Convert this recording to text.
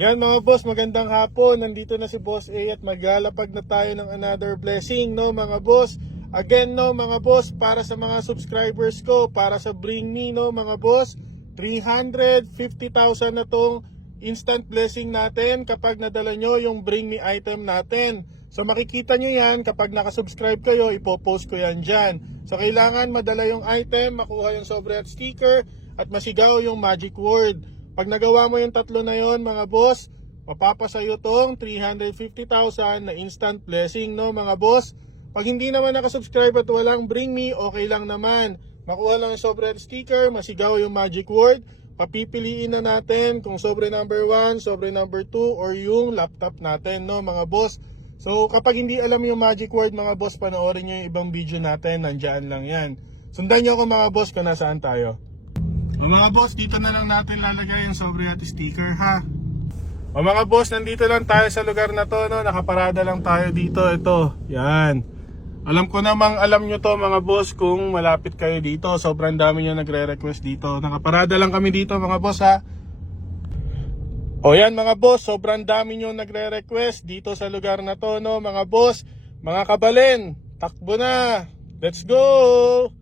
Yan mga boss, magandang hapon. Nandito na si Boss A at maglalapag na tayo ng another blessing, no mga boss. Again, no mga boss, para sa mga subscribers ko, para sa Bring Me, no mga boss, 350,000 na tong instant blessing natin kapag nadala nyo yung Bring Me item natin. So makikita nyo yan kapag nakasubscribe kayo, ipopost ko yan dyan. So kailangan madala yung item, makuha yung sobre at sticker, at masigaw yung magic word. Pag nagawa mo yung tatlo na yon mga boss, mapapasayo tong 350,000 na instant blessing, no mga boss. Pag hindi naman nakasubscribe at walang Bring Me, okay lang naman. Makuha lang yung sobre at sticker, masigaw yung magic word. Papipiliin na natin kung sobre number 1, sobre number 2, or yung laptop natin, no mga boss. So kapag hindi alam yung magic word mga boss, panoorin nyo yung ibang video natin, nandyan lang yan. Sundan nyo ako mga boss kung nasaan tayo. O mga boss, dito na lang natin lalagay yung sobre at sticker ha. O mga boss, nandito lang tayo sa lugar na to, no? Nakaparada lang tayo dito, ito, yan. Alam ko namang alam nyo to mga boss kung malapit kayo dito. Sobrang dami nyo nagre-request dito. Nakaparada lang kami dito mga boss ha. O yan mga boss, sobrang dami nyo nagre-request dito sa lugar na to, no mga boss. Mga kabalen, takbo na. Let's go!